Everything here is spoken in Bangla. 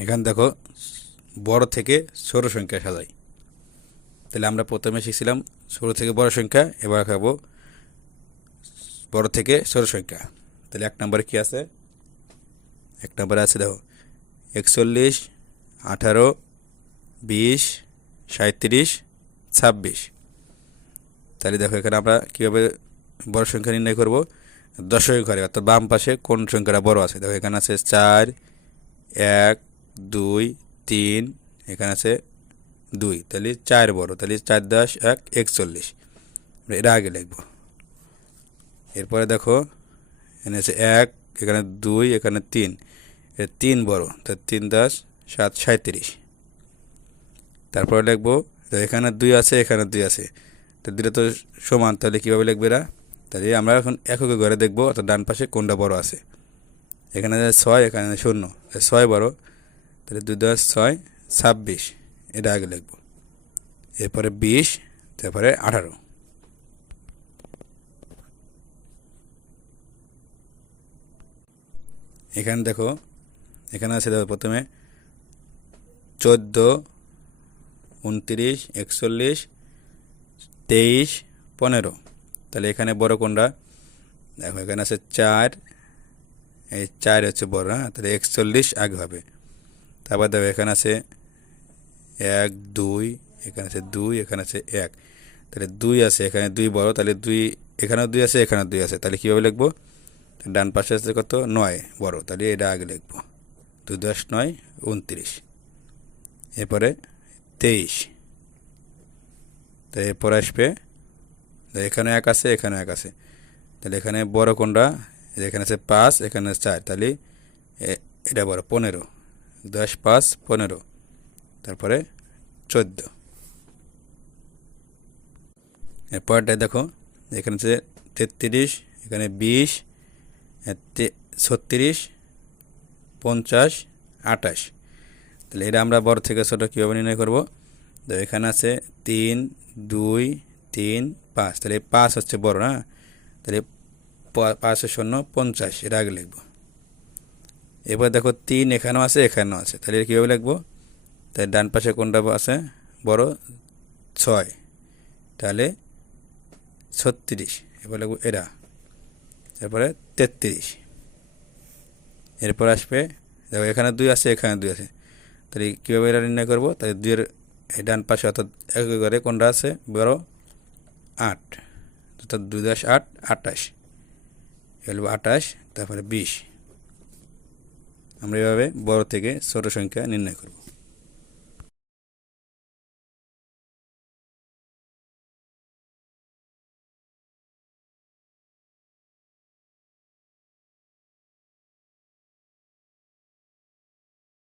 এখানে দেখো, বড় থেকে ছোট সংখ্যা সাজাই। তাহলে আমরা প্রথমে শিখছিলাম ছোট থেকে বড় সংখ্যা, এবার খাব বড় থেকে ছোট সংখ্যা। তাহলে এক নম্বরে কী আছে? এক নম্বরে আছে দেখো, একচল্লিশ, আঠারো, বিশ সাঁত্রিশ ছাব্বিশ। তাহলে দেখো, এখানে আমরা কীভাবে বড় সংখ্যা নির্ণয় করব? দশমিক ঘরে, অর্থাৎ বাম পাশে কোন সংখ্যাটা বড় আছে? দেখো, এখানে আছে চার, এক দুই, তিন, এখানে আছে দুই, তাহলে চার বড়, তাহলে চার দশ, এক, একচল্লিশ। আমরা এর আগে লিখব। এরপরে দেখো, এখানে আছে এক, এখানে দুই, এখানে তিন তিন বড়, তাহলে তিন দশ, সাত সাঁত্রিশ তারপরে লিখব এখানে দুই আছে, এখানে দুই আছে তো দুটো তো সমান, তাহলে কীভাবে লিখবে এরা? তাহলে আমরা এখন এককে ঘরে দেখব, অর্থাৎ ডান পাশে কোনটা বড় আছে। এখানে ছয়, এখানে শূন্য ছয় বড় তাহলে দুই দশ ছয় ছাব্বিশ, এটা আগে লিখব। এরপরে বিশ, তারপরে আঠারো। এখানে দেখো, এখানে আছে দেখো প্রথমে চোদ্দ, উনত্রিশ, একচল্লিশ, তেইশ, পনেরো। তাহলে এখানে বড় কোনটা? দেখো এখানে আছে চার, এই চার হচ্ছে বড় হ্যাঁ? তাহলে একচল্লিশ আগে হবে। তারপর দেখো এখানে আছে এক, দুই, এখানে আছে দুই, এখানে আছে এক। তাহলে দুই আছে, এখানে দুই বড়, তাহলে দুই, এখানেও দুই আছে, এখানেও দুই আছে। তাহলে কীভাবে লিখব? ডান পাশে আছে কত? নয় বড়। তাহলে এটা আগে লিখব। দুই দশ নয়, উনত্রিশ। এরপরে তেইশ। তো এরপরে আসবে এখানে এক আছে, এখানে এক আছে। তাহলে এখানে বড় কোনটা? এখানে আছে পাঁচ, এখানে চার। তাহলে এটা বড়, পনেরো। দশ পাঁচ পনেরো। তারপরে চোদ্দ। এরপরটা দেখো, এখানে হচ্ছে তেত্রিশ, এখানে বিশ ছত্রিশ, পঞ্চাশ আটাশ তাহলে এটা আমরা বড় থেকে ছোটো কীভাবে নির্ণয় করব? তো এখানে আছে তিন, দুই, তিন, পাঁচ। তাহলে পাঁচ হচ্ছে বড়, না? তাহলে পাঁচের শূন্য পঞ্চাশ এটা আগে লিখব। এবার দেখো তিন এখানেও আছে এখানেও আছে। তাহলে কীভাবে লিখব? তাহলে ডান পাশে কোনটা আছে? বড় ছয়। তাহলে ছত্রিশ। এবার লিখব এরা। তারপরে তেত্রিশ। এরপর আসবে, দেখো এখানে দুই আছে, এখানে দুই আছে। তাহলে কীভাবে এটা নির্ণয় করব? তাহলে দুইয়ের ডান পাশে অর্থাৎ এক ঘরে কোনটা আছে? বড় আট। অর্থাৎ দুই দশ আট আটাশ এগুলো আটাশ তারপরে বিশ। আমরা এভাবে বড় থেকে ছোট সংখ্যা নির্ণয় করব।